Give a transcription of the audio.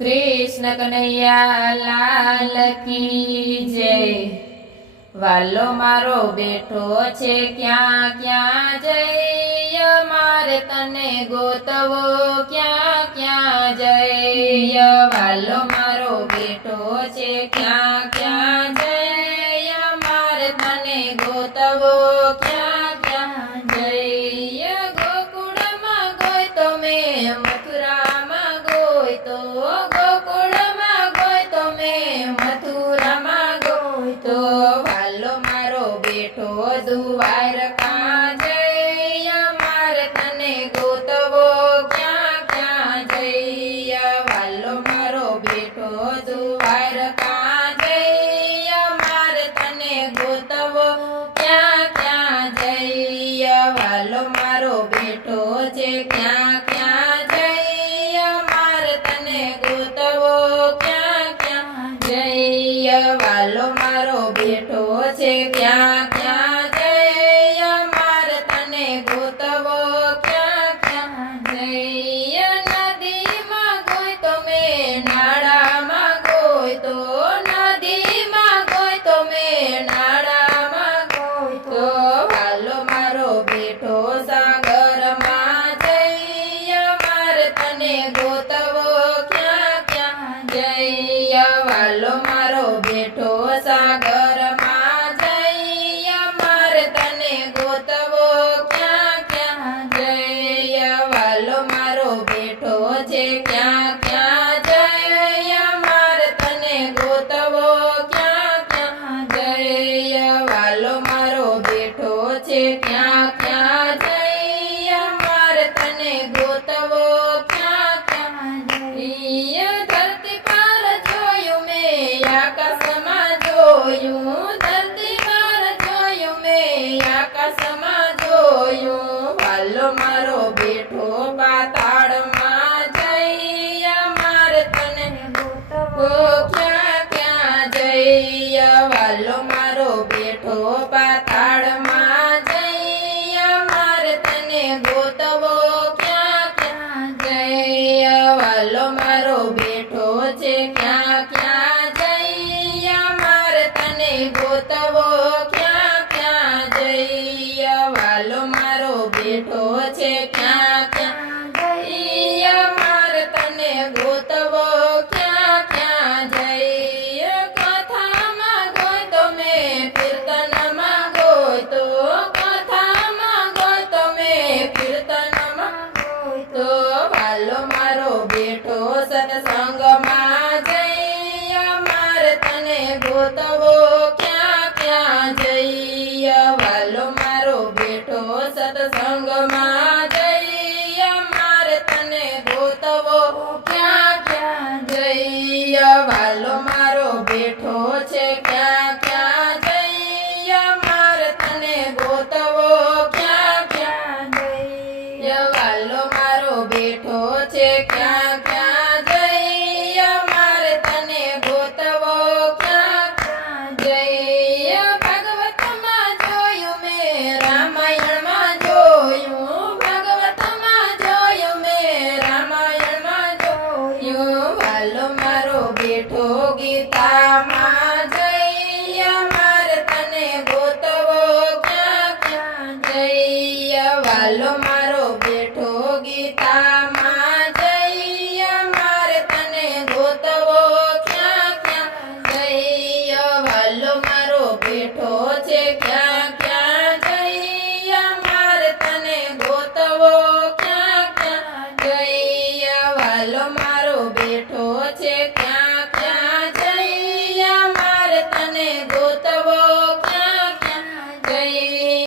कृष्ण कन्हैया लाल की जय। वालो मारो बेठो छे क्या क्या जय, मारे तने गोतवो क्या क्या जय। वालो मारो बेठो छे क्या क्या जय, मारे तने गोतवो क्या क्या जय। गोकुळ में गोय तो मैं मथुरा में गोय तो, गोकुळ में गोय तो मैं मथुरा में गोय तो। वालो मारो बेठो द्वारका जय, मारे तने गोतवो क्या क्या जय। वालो मारो बेठो द्वारका जय, मारे तने गोतवो क्या क्या जय। वालो मारो बेठो छे क्या क्या जय, मारे तने गोतवो क्या क्या जय। वालो मारो बेठो छे क्या क्या जय, मारे तने गोतवो क्या क्या जय। नदी में गोय तो मैं नाड़ा में गोय तो, नदी में गोय तो मैं नाड़ा में गोय तो। वालो मारो बेठो सागर में जय, मारे तने गोतवो क्या क्या जय। वालो मारो बेठो सागर में जय, मारे तने गोतवो क्या क्या जय। वालो मारो बेठो छे क्या क्या जय, मारे तने गोतवो क्या क्या जय। वालो मारो बेठो छे क्या क्या जय, मारे तने गोतवो क्या क्या जय। धरती पर जोયું मैं आकाशમાં જોયું, ધરતી પર જોયું मैं આકાશમાં જોયું। વાલો મારો બેઠો પાતાળમાં જય, મારે તને ગોતવો ક્યાં ક્યાં જય। વાલો મારો બેઠો પાતાળમાં જય, મારે તને ગોતવો ક્યાં ક્યાં જય। વાલો મારો બેઠો છે ક્યાં ક્યાં જય, મારે તને ગોતવો ક્યાં ક્યાં જય। વાલો મારો બેઠો છે ક્યાં ક્યાં જય, મારે તને ગોતવો ક્યાં ક્યાં જય। કથામાં ગોય તો મેં કીર્તનમાં ગોય તો, કથામાં ગોય તો મેં કીર્તનમાં ગોય તો। વાલો મારો બેઠો સત્સંગમાં જય, મારે તને ગોતવો ક્યાં ક્યાં જય। વાલો મારો બેઠો સત્સંગમાં જય, મારે તને ગોતવો ક્યાં ક્યાં જય। વાલો મારો બેઠો છે ક્યાં ક્યાં જય, મારે તને ગોતવો ક્યાં ક્યાં જય। વાલો મારો બેઠો છે ક્યાં ક્યાં જય, મારે તને ગોતવો ક્યાં ક્યાં જય। ભાગવતમાં જોયું મેં રામાયણમાં જોયું, ભાગવતમાં જોયું મેં રામાયણમાં જોયું। વાલો મારો બેઠો ગીતામાં જય, મારે તને ગોતવો ક્યાં ક્યાં જય। વાલો મારો બેઠો ગીતામાં જય, મારે તને ગોતવો ક્યાં ક્યાં જય। વાલો મારો બેઠો છે ક્યાં